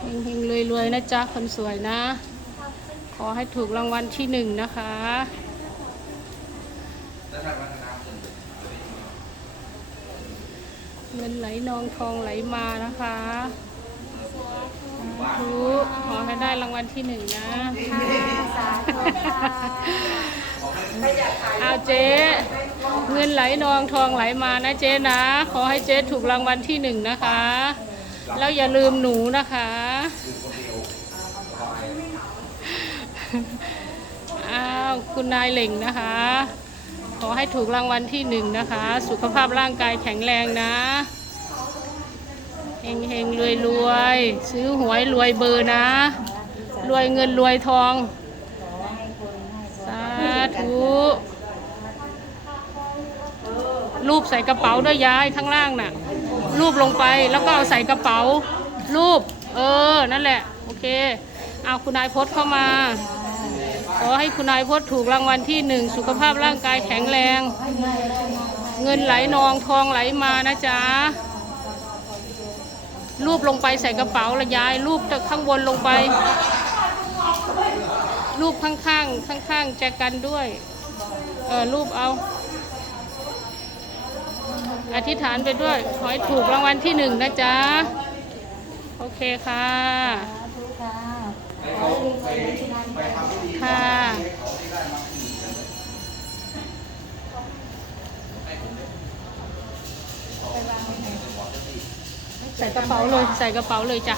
เฮงๆรวยๆนะจ๊ะคนสวยนะ ขอให้ถูกรางวัลที่หนึ่งนะคะเงินไหลนองทองไหลมานะคะสาธุขอให้ได้รางวัลที่หนึ่งนะสาธุค่ะเอาเจ๊เงินไหลนองทองไหลมานะเจ๊นะ ขอให้เจ๊ถูกรางวัลที่หนึ่งนะคะ แล้วอย่าลืมหนูนะคะ อ้าว คุณนายเหล่งนะคะ ขอให้ถูกรางวัลที่หนึ่งนะคะ สุขภาพร่างกายแข็งแรงนะเฮงเฮงรวยรวยซื้อหวยรวยเบอร์นะ รวยเงินรวยทอง สาธุ รูปใส่กระเป๋าด้วยยายข้างล่างน่ะ รูปลงไปแล้วก็เอาใส่กระเป๋า รูป เออ นั่นแหละ โอเค เอาคุณนายพจน์เข้ามา ขอให้คุณนายพจน์ถูกรางวัลที่หนึ่งสุขภาพร่างกายแข็งแรง เงินไหลนองทองไหลมานะจ๊ะรูปลงไปใส่กระเป๋าละยายรูปจากข้างบนลงไป รูปข้างๆข้างๆแจกันด้วย เออรูปเอา อธิษฐานไปด้วย ขอให้ถูกรางวัลที่หนึ่งนะจ๊ะ โอเคค่ะ ค่ะ ใส่กระเป๋าเลย ใส่กระเป๋าเลยจ้ะ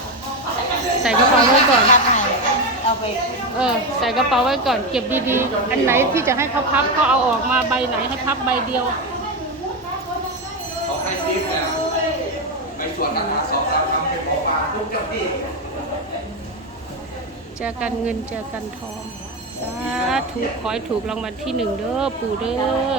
ใส่กระเป๋าไว้ก่อน เอาไป เออ ใส่กระเป๋าไว้ก่อน เก็บดีๆ อันไหนที่จะให้เขาพับก็เอาออกมาใบไหนให้พับใบเดียว ให้ทิปเนี่ยในส่วนราคาสองเราทำเป็นหมอปลาทุกเจ้าที่เจอกันเงินเจอกันทอง สาธุขอให้ถูกรางวัลที่หนึ่งเด้อปู่เด้อ